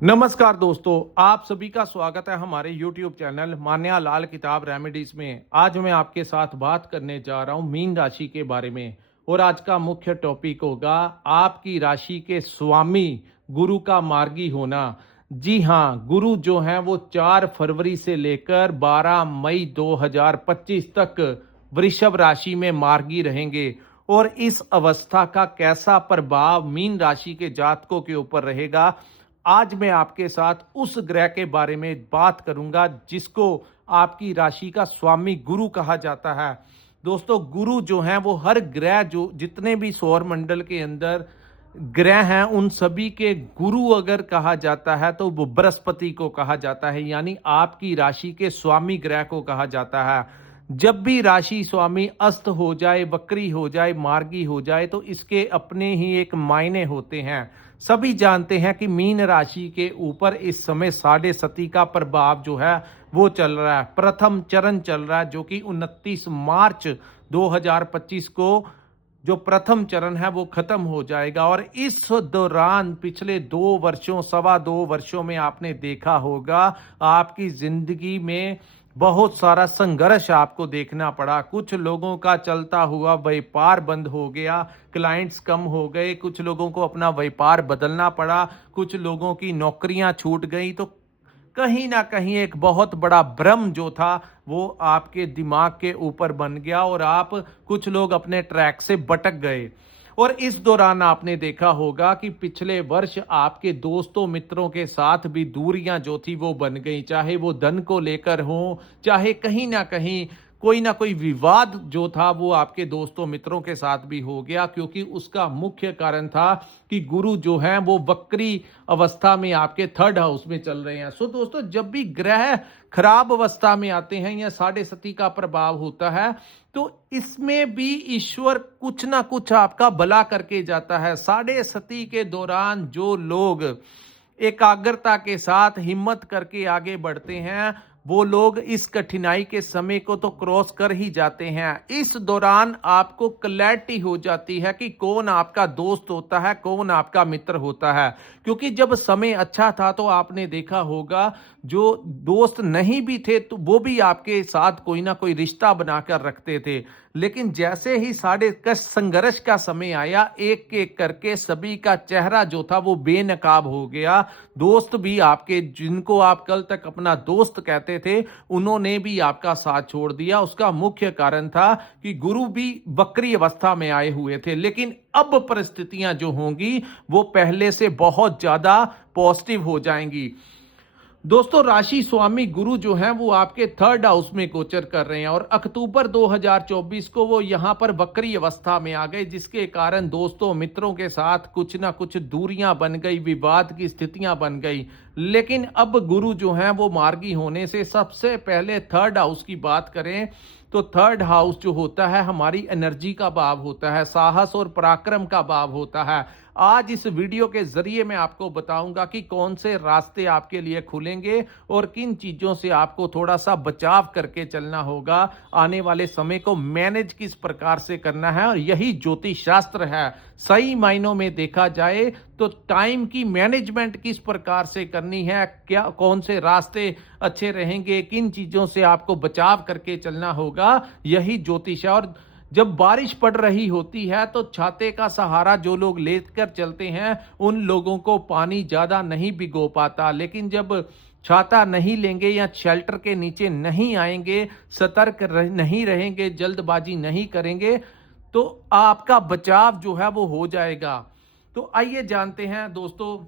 नमस्कार दोस्तों, आप सभी का स्वागत है हमारे YouTube चैनल मान्या लाल किताब रेमेडीज में। आज मैं आपके साथ बात करने जा रहा हूं मीन राशि के बारे में और आज का मुख्य टॉपिक होगा आपकी राशि के स्वामी गुरु का मार्गी होना। जी हाँ, गुरु जो हैं वो 4 फरवरी से लेकर 12 मई 2025 तक वृषभ राशि में मार्गी रहेंगे और इस अवस्था का कैसा प्रभाव मीन राशि के जातकों के ऊपर रहेगा, आज मैं आपके साथ उस ग्रह के बारे में बात करूंगा जिसको आपकी राशि का स्वामी गुरु कहा जाता है। दोस्तों, गुरु जो हैं वो हर ग्रह, जो जितने भी सौर मंडल के अंदर ग्रह हैं, उन सभी के गुरु अगर कहा जाता है तो वो बृहस्पति को कहा जाता है, यानी आपकी राशि के स्वामी ग्रह को कहा जाता है। जब भी राशि स्वामी अस्त हो जाए, वक्री हो जाए, मार्गी हो जाए, तो इसके अपने ही एक मायने होते हैं। सभी जानते हैं कि मीन राशि के ऊपर इस समय साढ़े सती का प्रभाव जो है वो चल रहा है। प्रथम चरण चल रहा है जो कि 29 मार्च 2025 को जो प्रथम चरण है वो खत्म हो जाएगा। और इस दौरान पिछले 2 वर्षों, सवा 2 वर्षों में आपने देखा होगा आपकी जिंदगी में बहुत सारा संघर्ष आपको देखना पड़ा। कुछ लोगों का चलता हुआ व्यापार बंद हो गया, क्लाइंट्स कम हो गए, कुछ लोगों को अपना व्यापार बदलना पड़ा, कुछ लोगों की नौकरियां छूट गई। तो कहीं ना कहीं एक बहुत बड़ा भ्रम जो था वो आपके दिमाग के ऊपर बन गया और आप, कुछ लोग अपने ट्रैक से भटक गए। और इस दौरान आपने देखा होगा कि पिछले वर्ष आपके दोस्तों मित्रों के साथ भी दूरियां जो थी वो बन गई, चाहे वो धन को लेकर हो, चाहे कहीं ना कोई विवाद जो था वो आपके दोस्तों मित्रों के साथ भी हो गया, क्योंकि उसका मुख्य कारण था कि गुरु जो है वो वक्री अवस्था में आपके थर्ड हाउस में चल रहे हैं। सो दोस्तों, जब भी ग्रह खराब अवस्था में आते हैं या साढ़े सती का प्रभाव होता है, तो इसमें भी ईश्वर कुछ ना कुछ आपका भला करके जाता है। साढ़े सती के दौरान जो लोग एकाग्रता के साथ हिम्मत करके आगे बढ़ते हैं, वो लोग इस कठिनाई के समय को तो क्रॉस कर ही जाते हैं। इस दौरान आपको क्लैरिटी हो जाती है कि कौन आपका दोस्त होता है, कौन आपका मित्र होता है। क्योंकि जब समय अच्छा था तो आपने देखा होगा जो दोस्त नहीं भी थे तो वो भी आपके साथ कोई ना कोई रिश्ता बनाकर रखते थे। लेकिन जैसे ही साढ़े कष्ट संघर्ष का समय आया, एक एक करके सभी का चेहरा जो था वो बेनकाब हो गया। दोस्त भी आपके, जिनको आप कल तक अपना दोस्त कहते थे, उन्होंने भी आपका साथ छोड़ दिया। उसका मुख्य कारण था कि गुरु भी वक्री अवस्था में आए हुए थे। लेकिन अब परिस्थितियां जो होंगी वो पहले से बहुत ज्यादा पॉजिटिव हो जाएंगी। दोस्तों, राशि स्वामी गुरु जो हैं वो आपके थर्ड हाउस में गोचर कर रहे हैं और अक्टूबर 2024 को वो यहां पर वक्री अवस्था में आ गए, जिसके कारण दोस्तों मित्रों के साथ कुछ ना कुछ दूरियां बन गई, विवाद की स्थितियां बन गई। लेकिन अब गुरु जो हैं वो मार्गी होने से, सबसे पहले थर्ड हाउस की बात करें तो थर्ड हाउस जो होता है हमारी एनर्जी का भाव होता है, साहस और पराक्रम का भाव होता है। आज इस वीडियो के जरिए मैं आपको बताऊंगा कि कौन से रास्ते आपके लिए खुलेंगे और किन चीजों से आपको थोड़ा सा बचाव करके चलना होगा। आने वाले समय को मैनेज किस प्रकार से करना है, और यही ज्योतिष शास्त्र है। सही मायनों में देखा जाए तो टाइम की मैनेजमेंट किस प्रकार से करनी है, क्या कौन से रास्ते अच्छे रहेंगे, किन चीजों से आपको बचाव करके चलना होगा, यही ज्योतिष है। और जब बारिश पड़ रही होती है तो छाते का सहारा जो लोग लेकर चलते हैं उन लोगों को पानी ज्यादा नहीं भिगो पाता। लेकिन जब छाता नहीं लेंगे या शेल्टर के नीचे नहीं आएंगे, सतर्क नहीं रहेंगे, जल्दबाजी नहीं करेंगे, तो आपका बचाव जो है वो हो जाएगा। तो आइए जानते हैं दोस्तों,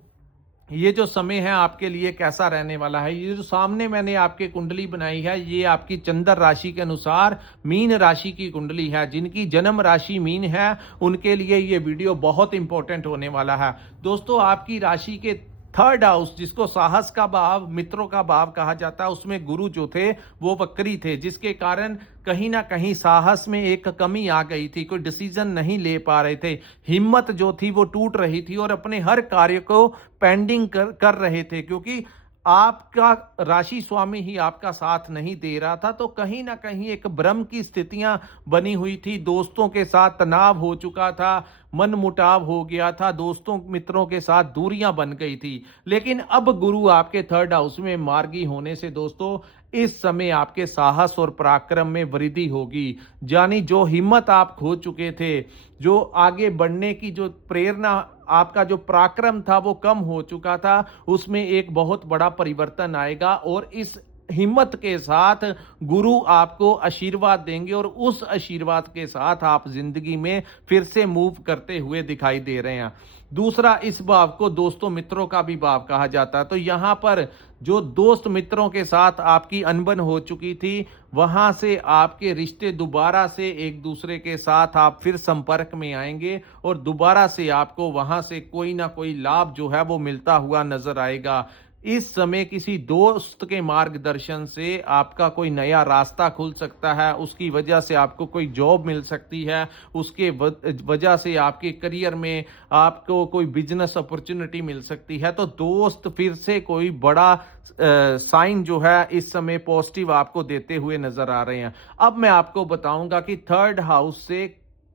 ये जो समय है आपके लिए कैसा रहने वाला है। ये जो सामने मैंने आपके कुंडली बनाई है, ये आपकी चंद्र राशि के अनुसार मीन राशि की कुंडली है। जिनकी जन्म राशि मीन है उनके लिए ये वीडियो बहुत इंपॉर्टेंट होने वाला है। दोस्तों, आपकी राशि के थर्ड हाउस, जिसको साहस का भाव, मित्रों का भाव कहा जाता है, उसमें गुरु जो थे वो वक्री थे, जिसके कारण कहीं ना कहीं साहस में एक कमी आ गई थी। कोई डिसीजन नहीं ले पा रहे थे, हिम्मत जो थी वो टूट रही थी और अपने हर कार्य को पेंडिंग कर रहे थे, क्योंकि आपका राशि स्वामी ही आपका साथ नहीं दे रहा था। तो कहीं ना कहीं एक भ्रम की स्थितियां बनी हुई थी, दोस्तों के साथ तनाव हो चुका था, मनमुटाव हो गया था, दोस्तों मित्रों के साथ दूरियां बन गई थी। लेकिन अब गुरु आपके थर्ड हाउस में मार्गी होने से दोस्तों इस समय आपके साहस और पराक्रम में वृद्धि होगी। यानी जो हिम्मत आप खो चुके थे, जो आगे बढ़ने की जो प्रेरणा, आपका जो पराक्रम था वो कम हो चुका था, उसमें एक बहुत बड़ा परिवर्तन आएगा। और इस हिम्मत के साथ गुरु आपको आशीर्वाद देंगे और उस आशीर्वाद के साथ आप जिंदगी में फिर से मूव करते हुए दिखाई दे रहे हैं। दूसरा, इस भाव को दोस्तों मित्रों का भी भाव कहा जाता है। तो यहां पर जो दोस्त मित्रों के साथ आपकी अनबन हो चुकी थी, वहां से आपके रिश्ते दोबारा से एक दूसरे के साथ आप फिर संपर्क में आएंगे और दोबारा से आपको वहां से कोई ना कोई लाभ जो है वो मिलता हुआ नजर आएगा। इस समय किसी दोस्त के मार्गदर्शन से आपका कोई नया रास्ता खुल सकता है, उसकी वजह से आपको कोई जॉब मिल सकती है, उसके वजह से आपके करियर में आपको कोई बिजनेस अपॉर्चुनिटी मिल सकती है। तो दोस्त फिर से कोई बड़ा साइन जो है इस समय पॉजिटिव आपको देते हुए नजर आ रहे हैं। अब मैं आपको बताऊंगा कि थर्ड हाउस से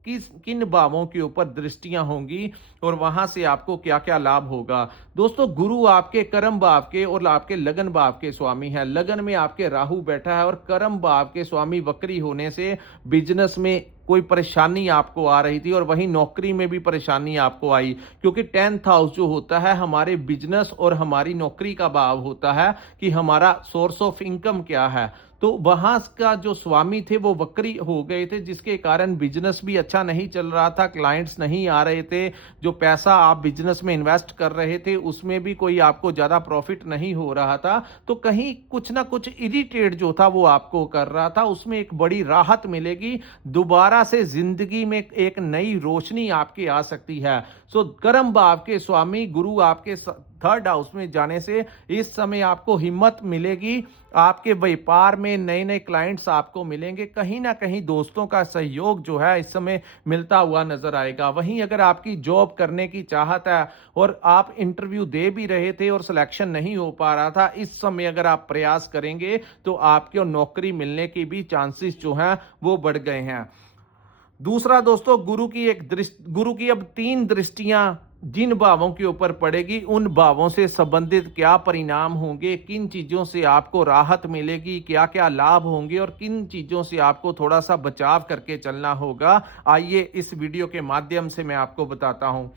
किन भावों के ऊपर दृष्टियां होंगी और वहां से आपको क्या क्या लाभ होगा। दोस्तों, गुरु आपके कर्म भाव के और आपके लगन भाव के स्वामी है। लगन में आपके राहु बैठा है और कर्म भाव के स्वामी वक्री होने से बिजनेस में कोई परेशानी आपको आ रही थी और वहीं नौकरी में भी परेशानी आपको आई, क्योंकि 10th हाउस जो होता है हमारे बिजनेस और हमारी नौकरी का भाव होता है कि हमारा सोर्स ऑफ इनकम क्या है। तो वहां का जो स्वामी थे वो वक्री हो गए थे, जिसके कारण बिजनेस भी अच्छा नहीं चल रहा था, क्लाइंट्स नहीं आ रहे थे, जो पैसा आप बिजनेस में इन्वेस्ट कर रहे थे उसमें भी कोई आपको ज्यादा प्रॉफिट नहीं हो रहा था। तो कहीं कुछ ना कुछ इरिटेट जो था वो आपको कर रहा था, उसमें एक बड़ी राहत मिलेगी। दोबारा से जिंदगी में एक नई रोशनी आपके आ सकती है। सो कर्म भाव के स्वामी गुरु आपके थर्ड हाउस में जाने से इस समय आपको हिम्मत मिलेगी, आपके व्यापार में नए नए क्लाइंट्स आपको मिलेंगे, कहीं ना कहीं दोस्तों का सहयोग जो है इस समय मिलता हुआ नजर आएगा। वहीं अगर आपकी जॉब करने की चाहत है और आप इंटरव्यू दे भी रहे थे और सिलेक्शन नहीं हो पा रहा था, इस समय अगर आप प्रयास करेंगे तो आपको नौकरी मिलने की भी चांसेस जो हैं वो बढ़ गए हैं। दूसरा दोस्तों, गुरु की अब 3 दृष्टियां जिन भावों के ऊपर पड़ेगी, उन भावों से संबंधित क्या परिणाम होंगे, किन चीजों से आपको राहत मिलेगी, क्या क्या लाभ होंगे और किन चीजों से आपको थोड़ा सा बचाव करके चलना होगा, आइए इस वीडियो के माध्यम से मैं आपको बताता हूं।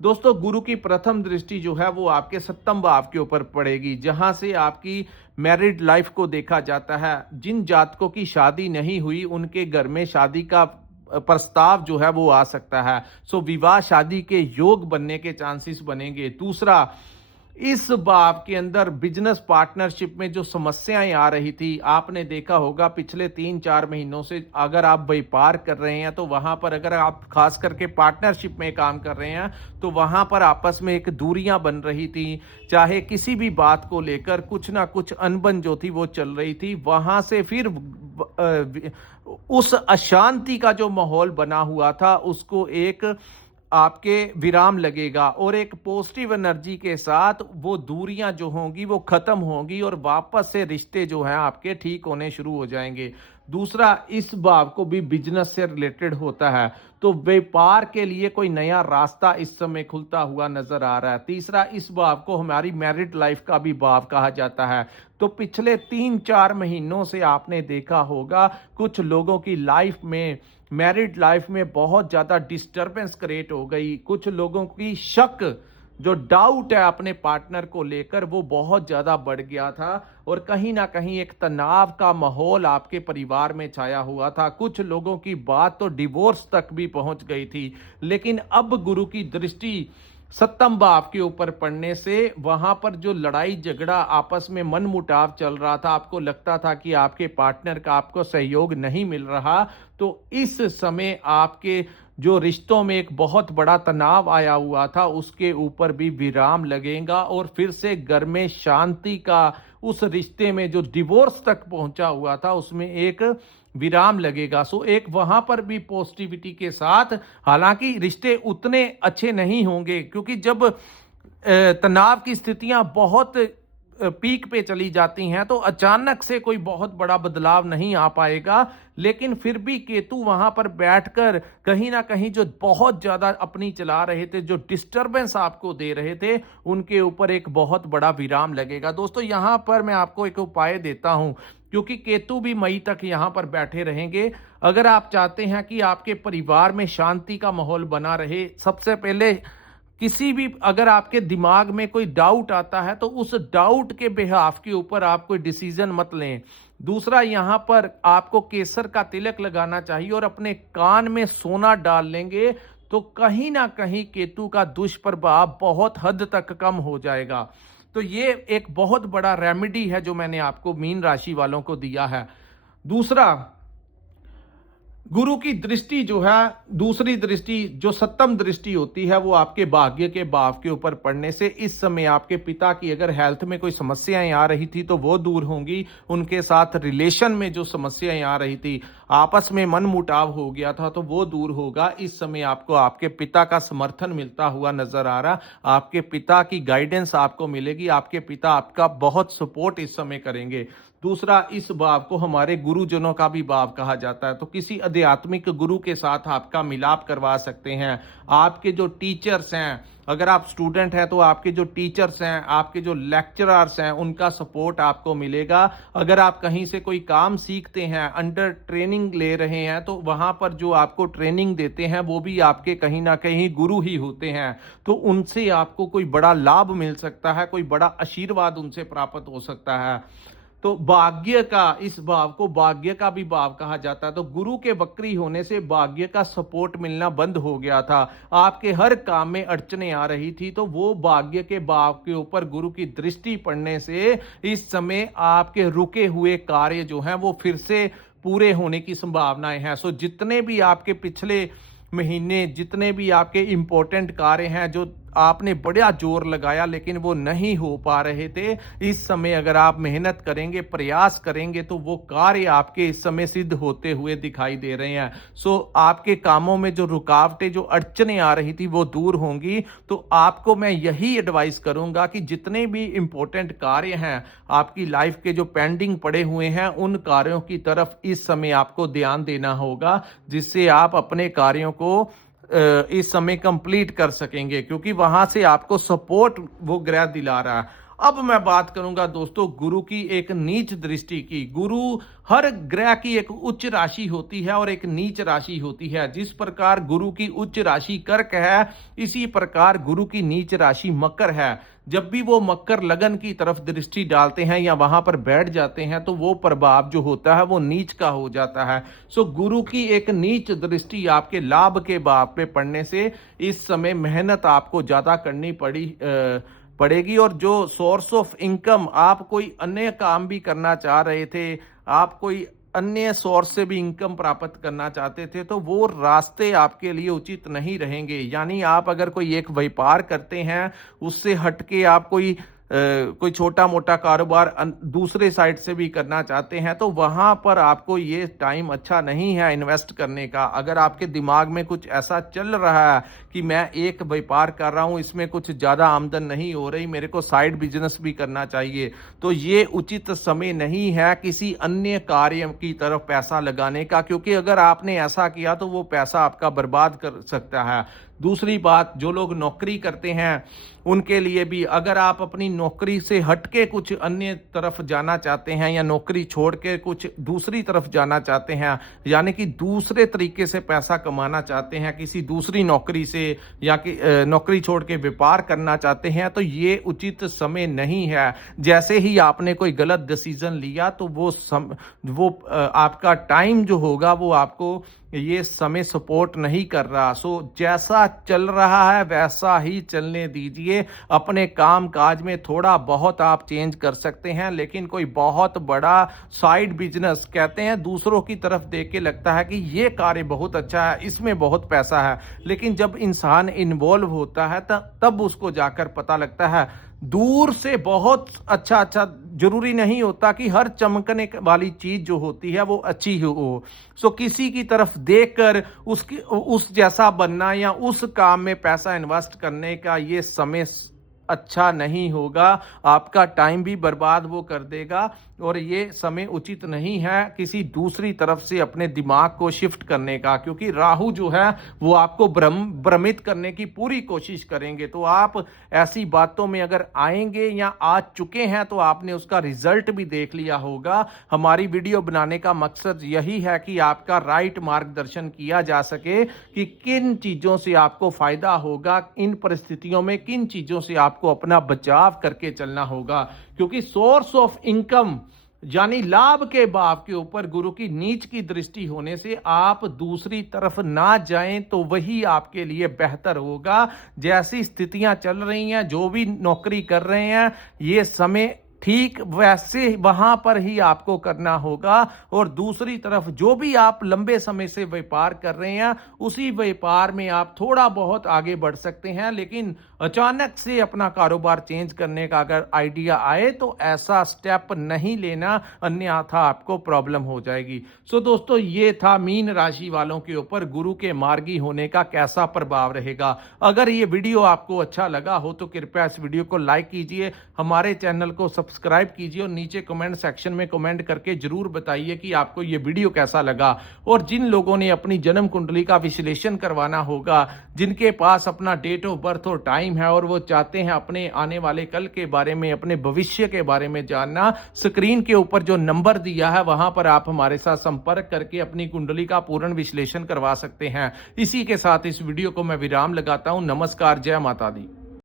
दोस्तों, गुरु की प्रथम दृष्टि जो है वो आपके 7वें भाव के ऊपर पड़ेगी, जहां से आपकी मैरिड लाइफ को देखा जाता है। जिन जातकों की शादी नहीं हुई उनके घर में शादी का प्रस्ताव जो है वो आ सकता है। सो विवाह शादी के योग बनने के चांसेस बनेंगे। दूसरा, इस भाव के अंदर बिजनेस पार्टनरशिप में जो समस्याएं आ रही थी, आपने देखा होगा पिछले 3-4 महीनों से अगर आप व्यापार कर रहे हैं तो वहां पर अगर आप खास करके पार्टनरशिप में काम कर रहे हैं तो वहां पर आपस में एक दूरियां बन रही थी, चाहे किसी भी बात को लेकर कुछ ना कुछ अनबन जो थी वो चल रही थी। वहां से फिर उस अशांति का जो माहौल बना हुआ था उसको एक आपके विराम लगेगा और एक पॉजिटिव एनर्जी के साथ वो दूरियां जो होंगी वो खत्म होंगी और वापस से रिश्ते जो हैं आपके ठीक होने शुरू हो जाएंगे। दूसरा, इस भाव को भी बिजनेस से रिलेटेड होता है, तो व्यापार के लिए कोई नया रास्ता इस समय खुलता हुआ नजर आ रहा है। तीसरा, इस भाव को हमारी मैरिड लाइफ का भी भाव कहा जाता है। तो पिछले 3-4 महीनों से आपने देखा होगा कुछ लोगों की लाइफ में, मैरिड लाइफ में बहुत ज्यादा डिस्टरबेंस क्रिएट हो गई। कुछ लोगों की शक, जो डाउट है अपने पार्टनर को लेकर, वो बहुत ज्यादा बढ़ गया था और कहीं ना कहीं एक तनाव का माहौल आपके परिवार में छाया हुआ था। कुछ लोगों की बात तो डिवोर्स तक भी पहुंच गई थी। लेकिन अब गुरु की दृष्टि 7वें भाव के ऊपर पड़ने से वहां पर जो लड़ाई झगड़ा, आपस में मनमुटाव चल रहा था, आपको लगता था कि आपके पार्टनर का आपको सहयोग नहीं मिल रहा, तो इस समय आपके जो रिश्तों में एक बहुत बड़ा तनाव आया हुआ था उसके ऊपर भी विराम लगेगा और फिर से घर में शांति का, उस रिश्ते में जो डिवोर्स तक पहुंचा हुआ था उसमें एक विराम लगेगा। सो एक वहां पर भी पॉजिटिविटी के साथ, हालांकि रिश्ते उतने अच्छे नहीं होंगे क्योंकि जब तनाव की स्थितियां बहुत पीक पे चली जाती हैं तो अचानक से कोई बहुत बड़ा बदलाव नहीं आ पाएगा, लेकिन फिर भी केतु वहां पर बैठकर कहीं ना कहीं जो बहुत ज्यादा अपनी चला रहे थे, जो डिस्टरबेंस आपको दे रहे थे, उनके ऊपर एक बहुत बड़ा विराम लगेगा। दोस्तों यहां पर मैं आपको एक उपाय देता हूं, क्योंकि केतु भी मई तक यहां पर बैठे रहेंगे। अगर आप चाहते हैं कि आपके परिवार में शांति का माहौल बना रहे, सबसे पहले किसी भी अगर आपके दिमाग में कोई डाउट आता है तो उस डाउट के बिहाफ के ऊपर आप कोई डिसीजन मत लें। दूसरा, यहां पर आपको केसर का तिलक लगाना चाहिए और अपने कान में सोना डाल लेंगे तो कहीं ना कहीं केतु का दुष्प्रभाव बहुत हद तक कम हो जाएगा। तो ये एक बहुत बड़ा रेमेडी है जो मैंने आपको मीन राशि वालों को दिया है। दूसरा, गुरु की दृष्टि जो है, दूसरी दृष्टि जो सप्तम दृष्टि होती है, वो आपके भाग्य के भाव के ऊपर पड़ने से इस समय आपके पिता की अगर हेल्थ में कोई समस्याएं आ रही थी तो वो दूर होंगी। उनके साथ रिलेशन में जो समस्याएं आ रही थी, आपस में मन मुटाव हो गया था, तो वो दूर होगा। इस समय आपको आपके पिता का समर्थन मिलता हुआ नजर आ रहा, आपके पिता की गाइडेंस आपको मिलेगी, आपके पिता आपका बहुत सपोर्ट इस समय करेंगे। दूसरा, इस भाव को हमारे गुरुजनों का भी भाव कहा जाता है, तो किसी आध्यात्मिक गुरु के साथ आपका मिलाप करवा सकते हैं। आपके जो टीचर्स हैं, अगर आप स्टूडेंट हैं तो आपके जो टीचर्स हैं, आपके जो लेक्चरर्स हैं, उनका सपोर्ट आपको मिलेगा। अगर आप कहीं से कोई काम सीखते हैं, अंडर ट्रेनिंग ले रहे हैं, तो वहां पर जो आपको ट्रेनिंग देते हैं वो भी आपके कहीं ना कहीं गुरु ही होते हैं, तो उनसे आपको कोई बड़ा लाभ मिल सकता है, कोई बड़ा आशीर्वाद उनसे प्राप्त हो सकता है। तो भाग्य का, इस भाव को भाग्य का भी भाव कहा जाता है। तो गुरु के वक्री होने से भाग्य का सपोर्ट मिलना बंद हो गया था, आपके हर काम में अड़चने आ रही थी, तो वो भाग्य के भाव के ऊपर गुरु की दृष्टि पड़ने से इस समय आपके रुके हुए कार्य जो हैं वो फिर से पूरे होने की संभावनाएं हैं। सो जितने भी आपके पिछले महीने, जितने भी आपके इंपॉर्टेंट कार्य हैं जो आपने बड़ा जोर लगाया लेकिन वो नहीं हो पा रहे थे, इस समय अगर आप मेहनत करेंगे, प्रयास करेंगे, तो वो कार्य आपके इस समय सिद्ध होते हुए दिखाई दे रहे हैं। सो आपके कामों में जो रुकावटें, जो अड़चनें आ रही थी, वो दूर होंगी। तो आपको मैं यही एडवाइस करूंगा कि जितने भी इंपॉर्टेंट कार्य हैं आपकी लाइफ के, जो पेंडिंग पड़े हुए हैं, उन कार्यों की तरफ इस समय आपको ध्यान देना होगा, जिससे आप अपने कार्यों को इस समय कंप्लीट कर सकेंगे, क्योंकि वहां से आपको सपोर्ट वो ग्रह दिला रहा है। अब मैं बात करूंगा दोस्तों गुरु की एक नीच दृष्टि की। गुरु, हर ग्रह की एक उच्च राशि होती है और एक नीच राशि होती है। जिस प्रकार गुरु की उच्च राशि कर्क है, इसी प्रकार गुरु की नीच राशि मकर है। जब भी वो मकर लगन की तरफ दृष्टि डालते हैं या वहां पर बैठ जाते हैं, तो वो प्रभाव जो होता है वो नीच का हो जाता है। सो गुरु की एक नीच दृष्टि आपके लाभ के भाव पे पड़ने से इस समय मेहनत आपको ज्यादा करनी पड़ेगी। और जो सोर्स ऑफ इनकम, आप कोई अन्य काम भी करना चाह रहे थे, आप कोई अन्य सोर्स से भी इनकम प्राप्त करना चाहते थे, तो वो रास्ते आपके लिए उचित नहीं रहेंगे। यानी आप अगर कोई एक व्यापार करते हैं, उससे हटके आप कोई छोटा मोटा कारोबार दूसरे साइड से भी करना चाहते हैं, तो वहां पर आपको ये टाइम अच्छा नहीं है इन्वेस्ट करने का। अगर आपके दिमाग में कुछ ऐसा चल रहा है कि मैं एक व्यापार कर रहा हूं, इसमें कुछ ज्यादा आमदन नहीं हो रही, मेरे को साइड बिजनेस भी करना चाहिए, तो ये उचित समय नहीं है किसी अन्य कार्य की तरफ पैसा लगाने का, क्योंकि अगर आपने ऐसा किया तो वो पैसा आपका बर्बाद कर सकता है। दूसरी बात, जो लोग नौकरी करते हैं उनके लिए भी, अगर आप अपनी नौकरी से हटके कुछ अन्य तरफ जाना चाहते हैं या नौकरी छोड़ के कुछ दूसरी तरफ जाना चाहते हैं, यानी कि दूसरे तरीके से पैसा कमाना चाहते हैं किसी दूसरी नौकरी से, या कि नौकरी छोड़ के व्यापार करना चाहते हैं, तो ये उचित समय नहीं है। जैसे ही आपने कोई गलत डिसीजन लिया तो वो आपका टाइम जो होगा वो आपको ये समय सपोर्ट नहीं कर रहा। सो जैसा चल रहा है वैसा ही चलने दीजिए। अपने काम काज में थोड़ा बहुत आप चेंज कर सकते हैं, लेकिन कोई बहुत बड़ा साइड बिजनेस, कहते हैं दूसरों की तरफ देख के लगता है कि ये कार्य बहुत अच्छा है, इसमें बहुत पैसा है, लेकिन जब इंसान इन्वॉल्व होता है तब उसको जाकर पता लगता है। दूर से बहुत अच्छा जरूरी नहीं होता कि हर चमकने वाली चीज जो होती है वो अच्छी हो। सो किसी की तरफ देखकर उस जैसा बनना या उस काम में पैसा इन्वेस्ट करने का ये समय अच्छा नहीं होगा, आपका टाइम भी बर्बाद वो कर देगा और ये समय उचित नहीं है किसी दूसरी तरफ से अपने दिमाग को शिफ्ट करने का, क्योंकि राहु जो है वो आपको भ्रमित करने की पूरी कोशिश करेंगे। तो आप ऐसी बातों में अगर आएंगे या आ चुके हैं तो आपने उसका रिजल्ट भी देख लिया होगा। हमारी वीडियो बनाने का मकसद यही है कि आपका राइट मार्गदर्शन किया जा सके कि किन चीजों से आपको फायदा होगा, इन परिस्थितियों में किन चीजों से आपको अपना बचाव करके चलना होगा। क्योंकि सोर्स ऑफ इनकम यानी लाभ के भाव के ऊपर गुरु की नीच की दृष्टि होने से आप दूसरी तरफ ना जाएं तो वही आपके लिए बेहतर होगा। जैसी स्थितियां चल रही हैं, जो भी नौकरी कर रहे हैं, ये समय ठीक वैसे वहां पर ही आपको करना होगा। और दूसरी तरफ जो भी आप लंबे समय से व्यापार कर रहे हैं, उसी व्यापार में आप थोड़ा बहुत आगे बढ़ सकते हैं, लेकिन अचानक से अपना कारोबार चेंज करने का अगर आइडिया आए तो ऐसा स्टेप नहीं लेना, अन्यथा आपको प्रॉब्लम हो जाएगी। सो दोस्तों, ये था मीन राशि वालों के ऊपर गुरु के मार्गी होने का कैसा प्रभाव रहेगा। अगर ये वीडियो आपको अच्छा लगा हो तो कृपया इस वीडियो को लाइक कीजिए, हमारे चैनल को सब्सक्राइब कीजिए और नीचे कमेंट सेक्शन में कमेंट करके जरूर बताइए कि आपको ये वीडियो कैसा लगा। और जिन लोगों ने अपनी जन्म कुंडली का विश्लेषण करवाना होगा, जिनके पास अपना डेट ऑफ बर्थ और टाइम है और वो चाहते हैं अपने आने वाले कल के बारे में, अपने भविष्य के बारे में जानना, स्क्रीन के ऊपर जो नंबर दिया है वहां पर आप हमारे साथ संपर्क करके अपनी कुंडली का पूर्ण विश्लेषण करवा सकते हैं। इसी के साथ इस वीडियो को मैं विराम लगाता हूं। नमस्कार, जय माता दी।